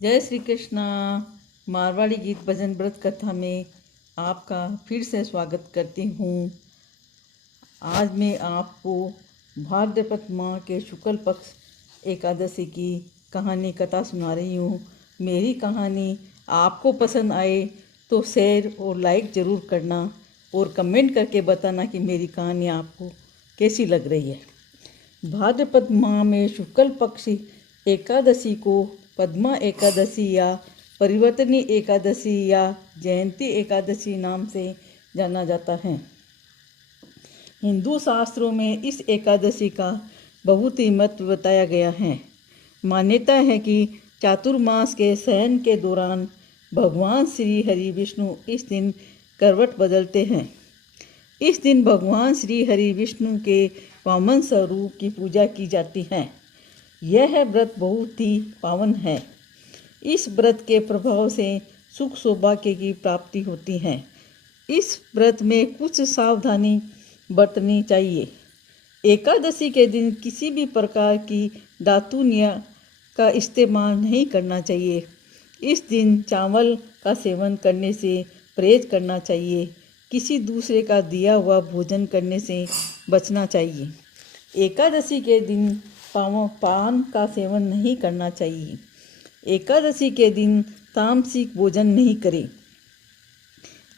जय श्री कृष्णा। मारवाड़ी गीत भजन व्रत कथा में आपका फिर से स्वागत करती हूँ। आज मैं आपको भाद्रपद माह के शुक्ल पक्ष एकादशी की कहानी कथा सुना रही हूँ। मेरी कहानी आपको पसंद आए तो शेयर और लाइक ज़रूर करना और कमेंट करके बताना कि मेरी कहानी आपको कैसी लग रही है। भाद्रपद माह में शुक्ल पक्ष एकादशी को पद्मा एकादशी या परिवर्तनी एकादशी या जयंती एकादशी नाम से जाना जाता है। हिंदू शास्त्रों में इस एकादशी का बहुत ही महत्व बताया गया है। मान्यता है कि चातुर्मास के शयन के दौरान भगवान श्री हरि विष्णु इस दिन करवट बदलते हैं। इस दिन भगवान श्री हरि विष्णु के वामन स्वरूप की पूजा की जाती है। यह व्रत बहुत ही पावन है। इस व्रत के प्रभाव से सुख सौभाग्य की प्राप्ति होती है। इस व्रत में कुछ सावधानी बरतनी चाहिए। एकादशी के दिन किसी भी प्रकार की दातुनिया का इस्तेमाल नहीं करना चाहिए। इस दिन चावल का सेवन करने से परहेज करना चाहिए। किसी दूसरे का दिया हुआ भोजन करने से बचना चाहिए। एकादशी के दिन पान का सेवन नहीं करना चाहिए। एकादशी के दिन तामसिक भोजन नहीं करें,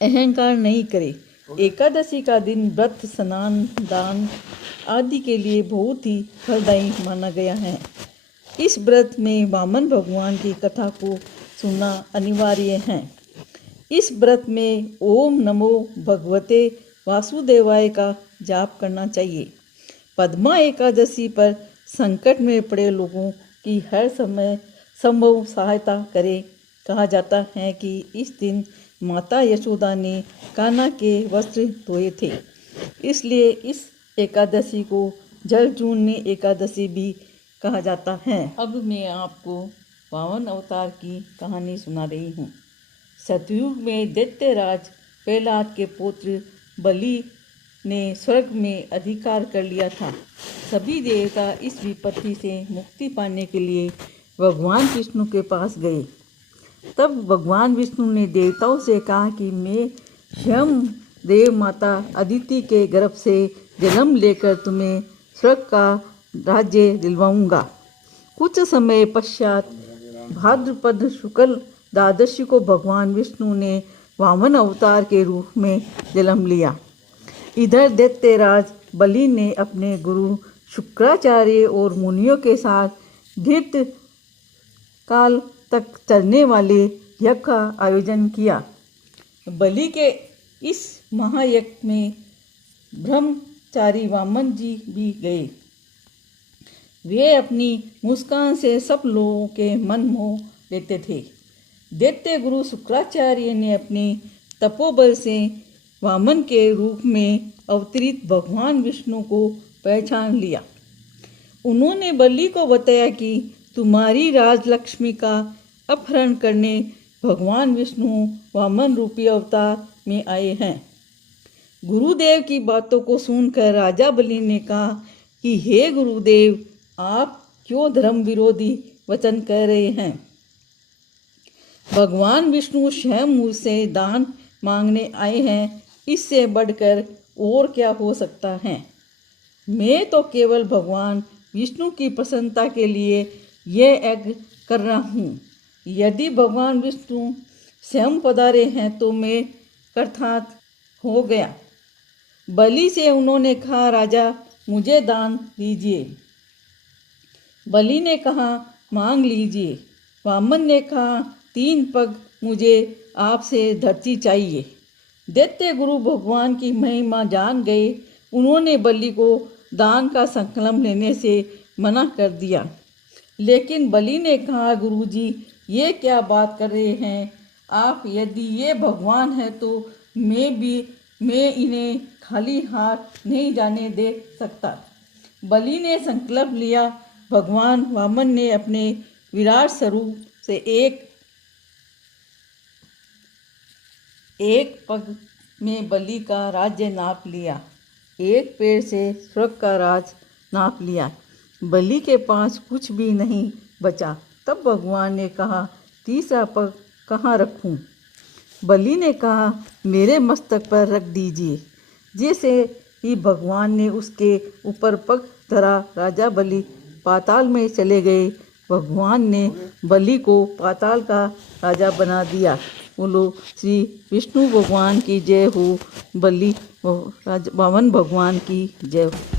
अहंकार नहीं करें। एकादशी का दिन व्रत, स्नान, दान आदि के लिए बहुत ही फलदायी माना गया है। इस व्रत में वामन भगवान की कथा को सुनना अनिवार्य है। इस व्रत में ओम नमो भगवते वासुदेवाय का जाप करना चाहिए। पद्मा एकादशी पर संकट में पड़े लोगों की हर समय संभव सहायता करें। कहा जाता है कि इस दिन माता यशोदा ने कान्हा के वस्त्र धोए थे, इसलिए इस एकादशी को जल चूर्णी एकादशी भी कहा जाता है। अब मैं आपको पावन अवतार की कहानी सुना रही हूँ। सतयुग में दैत्यराज प्रहलाद के पुत्र बलि ने स्वर्ग में अधिकार कर लिया था। सभी देवता इस विपत्ति से मुक्ति पाने के लिए भगवान विष्णु के पास गए। तब भगवान विष्णु ने देवताओं से कहा कि मैं स्वयं देव माता अदिति के गर्भ से जन्म लेकर तुम्हें स्वर्ग का राज्य दिलवाऊंगा। कुछ समय पश्चात भाद्रपद शुक्ल द्वादशी को भगवान विष्णु ने वामन अवतार के रूप में जन्म लिया। इधर दैत्यराज बलि ने अपने गुरु शुक्राचार्य और मुनियों के साथ दीर्घ काल तक चलने वाले यज्ञ का आयोजन किया। बलि के इस महायज्ञ में ब्रह्मचारी वामन जी भी गए। वे अपनी मुस्कान से सब लोगों के मन मोह लेते थे। दैत्य गुरु शुक्राचार्य ने अपने तपोबल से वामन के रूप में अवतरित भगवान विष्णु को पहचान लिया। उन्होंने बलि को बताया कि तुम्हारी राजलक्ष्मी का अपहरण करने भगवान विष्णु वामन रूपी अवतार में आए हैं। गुरुदेव की बातों को सुनकर राजा बलि ने कहा कि हे गुरुदेव, आप क्यों धर्म विरोधी वचन कह रहे हैं? भगवान विष्णु स्वयं मुझसे दान मांगने आए हैं, इससे बढ़कर और क्या हो सकता है? मैं तो केवल भगवान विष्णु की प्रसन्नता के लिए यह यज्ञ कर रहा हूँ। यदि भगवान विष्णु स्वयं पधारे हैं तो मैं कृतार्थ हो गया। बलि से उन्होंने कहा, राजा मुझे दान दीजिए। बलि ने कहा, मांग लीजिए। वामन ने कहा, 3 पग मुझे आपसे धरती चाहिए। दैत्य गुरु भगवान की महिमा जान गए। उन्होंने बलि को दान का संकल्प लेने से मना कर दिया। लेकिन बलि ने कहा, गुरुजी, ये क्या बात कर रहे हैं आप? यदि ये भगवान है तो मैं इन्हें खाली हाथ नहीं जाने दे सकता। बलि ने संकल्प लिया। भगवान वामन ने अपने विराट स्वरूप से एक पग में बलि का राज्य नाप लिया। एक पैर से स्वर्ग का राज नाप लिया। बलि के पास कुछ भी नहीं बचा। तब भगवान ने कहा तीसरा पग कहाँ रखूं? बलि ने कहा, मेरे मस्तक पर रख दीजिए। जैसे ही भगवान ने उसके ऊपर पग धरा, राजा बलि पाताल में चले गए। भगवान ने बलि को पाताल का राजा बना दिया। बोलो श्री विष्णु भगवान की जय हो, बलि वामन भगवान की जय हो।